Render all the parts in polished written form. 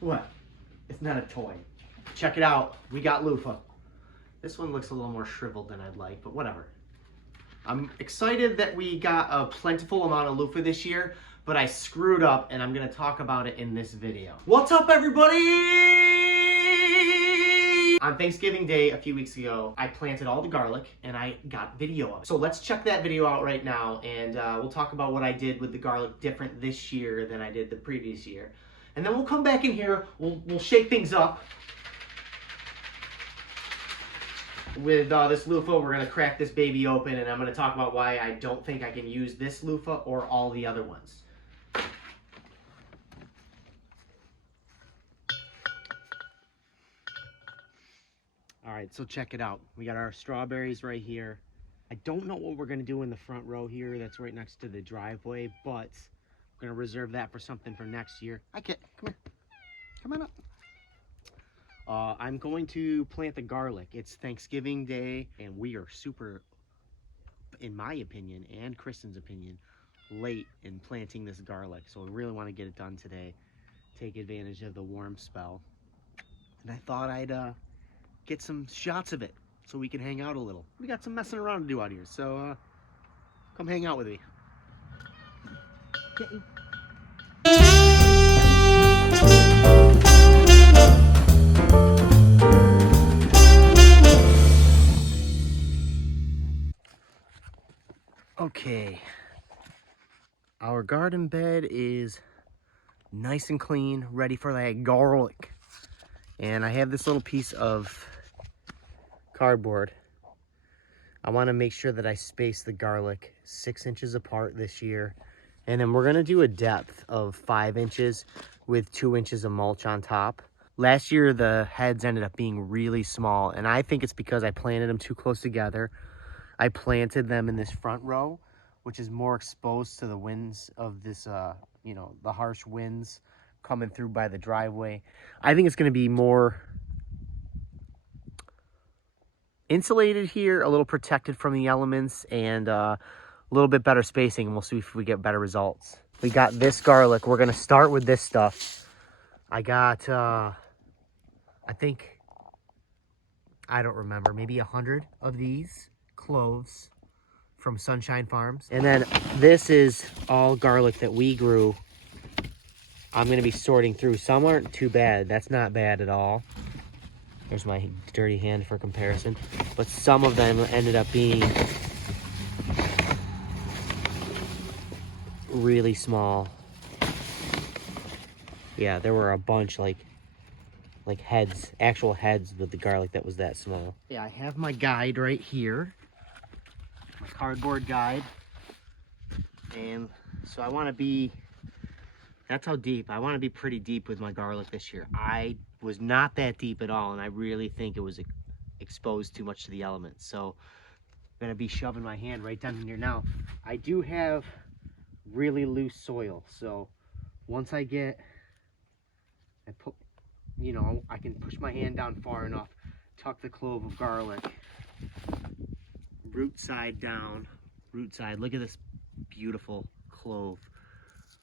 What? It's not a toy. Check it out. We got loofah. This one looks a little more shriveled than I'd like, but whatever. I'm excited that we got a plentiful amount of loofah this year, but I screwed up and I'm gonna talk about it in this video. What's up, everybody? On Thanksgiving Day a few weeks ago, I planted all the garlic and I got video of it. So let's check that video out right now, and we'll talk about what I did with the garlic different this year than I did the previous year. And then we'll come back in here, we'll shake things up. With this loofah, we're gonna crack this baby open, and I'm gonna talk about why I don't think I can use this loofah or all the other ones. All right, so check it out. We got our strawberries right here. I don't know what we're gonna do in the front row here. That's right next to the driveway, but we're gonna reserve that for something for next year. Hi, Kit, come here. Come on up. I'm going to plant the garlic. It's Thanksgiving Day, and we are super, in my opinion, and Kristen's opinion, late in planting this garlic. So we really want to get it done today, take advantage of the warm spell. And I thought I'd get some shots of it so we can hang out a little. We got some messing around to do out here, so come hang out with me. Okay. Okay, our garden bed is nice and clean, ready for that garlic. And I have this little piece of cardboard. I want to make sure that I space the garlic 6 inches apart this year. And then we're going to do a depth of 5 inches with 2 inches of mulch on top. Last year, the heads ended up being really small, and I think it's because I planted them too close together. I planted them in this front row, which is more exposed to the winds of this, you know, the harsh winds coming through by the driveway. I think it's going to be more insulated here, a little protected from the elements, and a little bit better spacing, and we'll see if we get better results. We got this garlic. We're going to start with this stuff. I got, I think, I don't remember, maybe 100 of these cloves from Sunshine Farms. And then this is all garlic that we grew. I'm going to be sorting through. Some aren't too bad. That's not bad at all. There's my dirty hand for comparison. But some of them ended up being really small. Yeah, there were a bunch, like heads, actual heads with the garlic that was that small. Yeah, I have my guide right here. My cardboard guide. And so I want to be, that's how deep. I want to be pretty deep with my garlic this year. I was not that deep at all, and I really think it was exposed too much to the elements. So I'm going to be shoving my hand right down in here. Now, I do have really loose soil, so once I put, you know, I can push my hand down far enough, tuck the clove of garlic, root side down, root side. Look at this beautiful clove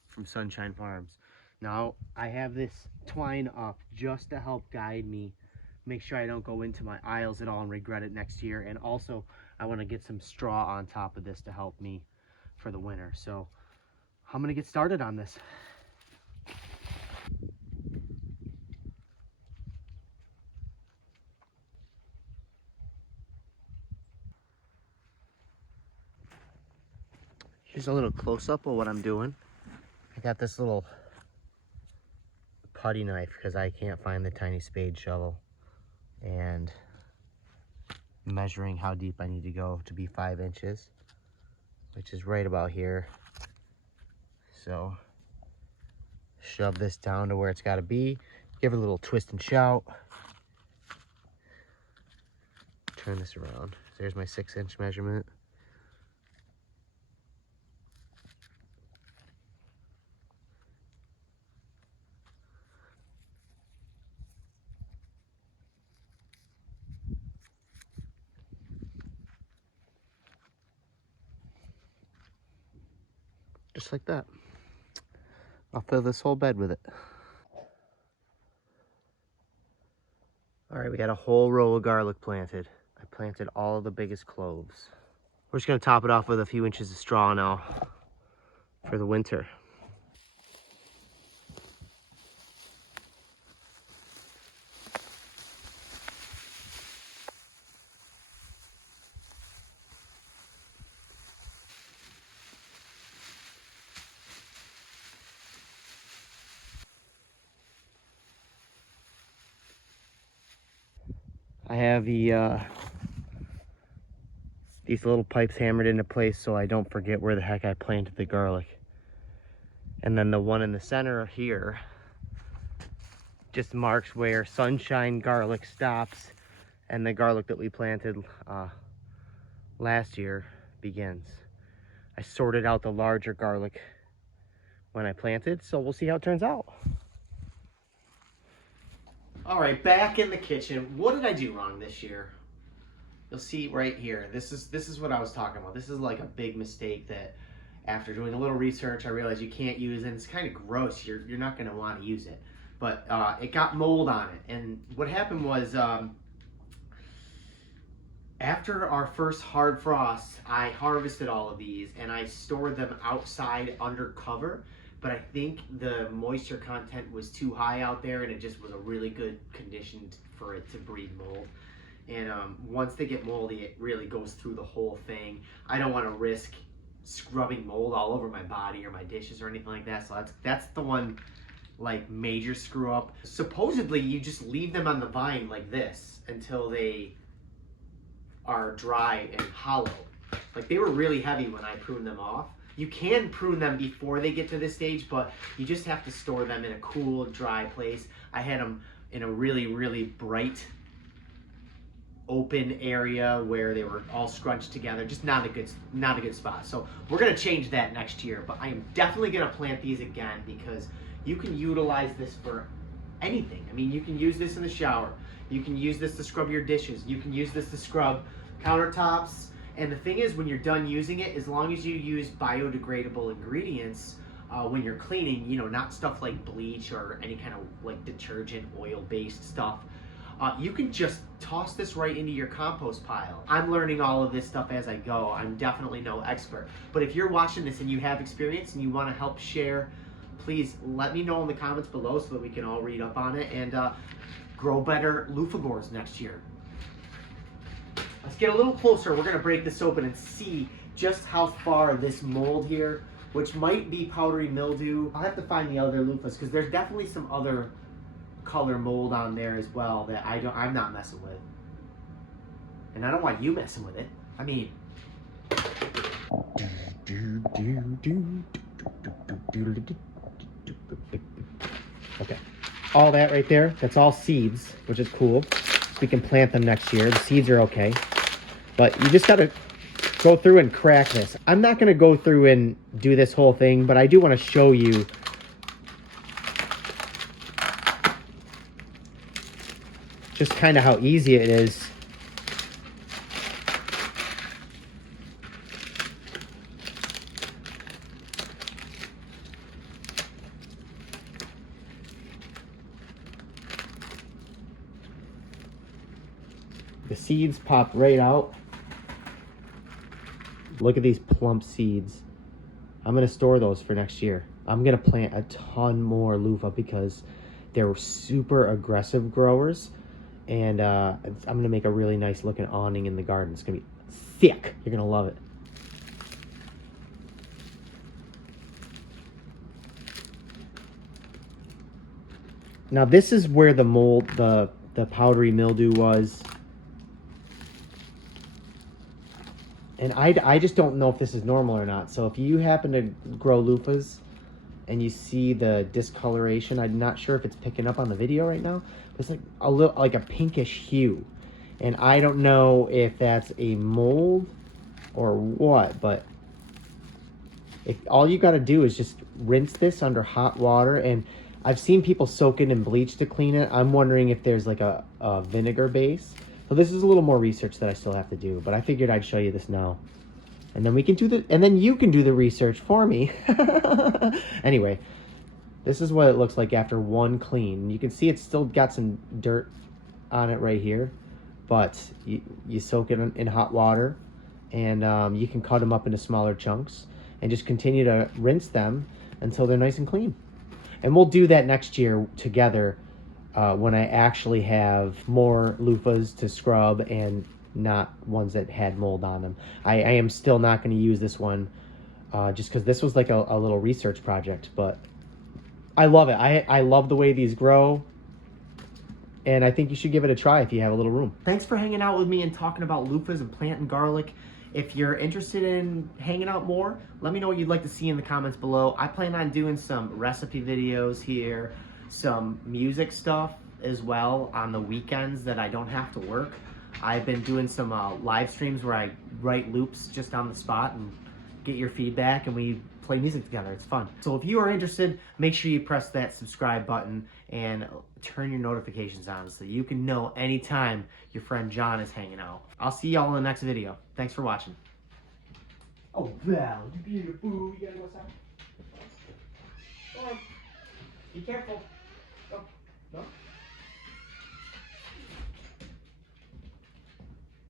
from Sunshine Farms. Now I have this twine up just to help guide me, make sure I don't go into my aisles at all and regret it next year. And also I want to get some straw on top of this to help me for the winter. So I'm gonna get started on this. Here's a little close-up of what I'm doing. I got this little putty knife because I can't find the tiny spade shovel, and measuring how deep I need to go to be 5 inches, which is right about here. So shove this down to where it's got to be, give it a little twist and shout, turn this around. There's my 6 inch measurement. Just like that. I'll fill this whole bed with it. All right, we got a whole row of garlic planted. I planted all of the biggest cloves. We're just gonna top it off with a few inches of straw now for the winter. I have these little pipes hammered into place so I don't forget where the heck I planted the garlic. And then the one in the center here just marks where sunshine garlic stops and the garlic that we planted last year begins. I sorted out the larger garlic when I planted, so we'll see how it turns out. All right, back in the kitchen. What did I do wrong this year? You'll see right here. This is what I was talking about. This is like a big mistake that after doing a little research, I realized you can't use, and it's kind of gross. You're not going to want to use it. But it got mold on it, and what happened was after our first hard frost, I harvested all of these and I stored them outside under cover. But I think the moisture content was too high out there, and it just was a really good condition for it to breed mold. And once they get moldy, it really goes through the whole thing. I don't want to risk scrubbing mold all over my body or my dishes or anything like that. So that's the one like major screw up. Supposedly you just leave them on the vine like this until they are dry and hollow. Like they were really heavy when I pruned them off. You can prune them before they get to this stage, but you just have to store them in a cool, dry place. I had them in a really, really bright, open area where they were all scrunched together. Just not a good spot. So we're gonna change that next year, but I am definitely gonna plant these again because you can utilize this for anything. I mean, you can use this in the shower. You can use this to scrub your dishes. You can use this to scrub countertops. And the thing is, when you're done using it, as long as you use biodegradable ingredients when you're cleaning, you know, not stuff like bleach or any kind of like detergent, oil-based stuff, you can just toss this right into your compost pile. I'm learning all of this stuff as I go. I'm definitely no expert. But if you're watching this and you have experience and you want to help share, please let me know in the comments below so that we can all read up on it and grow better loofah gourds next year. Let's get a little closer. We're gonna break this open and see just how far this mold here, which might be powdery mildew. I'll have to find the other loofahs because there's definitely some other color mold on there as well that I'm not messing with. And I don't want you messing with it. I mean, okay. All that right there, that's all seeds, which is cool. We can plant them next year. The seeds are okay. But you just gotta go through and crack this. I'm not gonna go through and do this whole thing, but I do wanna show you just kind of how easy it is. The seeds pop right out. Look at these plump seeds. I'm gonna store those for next year. I'm gonna plant a ton more loofah because they're super aggressive growers, and I'm gonna make a really nice looking awning in the garden. It's gonna be thick. You're gonna love it. Now this is where the mold, the powdery mildew was. And I just don't know if this is normal or not. So if you happen to grow loofahs and you see the discoloration, I'm not sure if it's picking up on the video right now, but it's like a little, like a pinkish hue. And I don't know if that's a mold or what, but if all you got to do is just rinse this under hot water. And I've seen people soak it in bleach to clean it. I'm wondering if there's like a vinegar base. So this is a little more research that I still have to do, but I figured I'd show you this now. And then we can do and then you can do the research for me. Anyway, this is what it looks like after one clean. You can see it's still got some dirt on it right here, but you soak it in hot water, and you can cut them up into smaller chunks and just continue to rinse them until they're nice and clean. And we'll do that next year together when I actually have more loofahs to scrub and not ones that had mold on them. I am still not going to use this one just because this was like a little research project, but I love it. I love the way these grow, and I think you should give it a try if you have a little room. Thanks for hanging out with me and talking about loofahs and planting garlic. If you're interested in hanging out more, let me know what you'd like to see in the comments below. I plan on doing some recipe videos here, some music stuff as well on the weekends that I don't have to work. I've been doing some live streams where I write loops just on the spot and get your feedback, and we play music together. It's fun. So if you are interested, make sure you press that subscribe button and turn your notifications on so you can know anytime your friend John is hanging out. I'll see y'all in the next video. Thanks for watching. Oh, Val, you beautiful. You gotta go outside. Go on. Be careful. Go. No.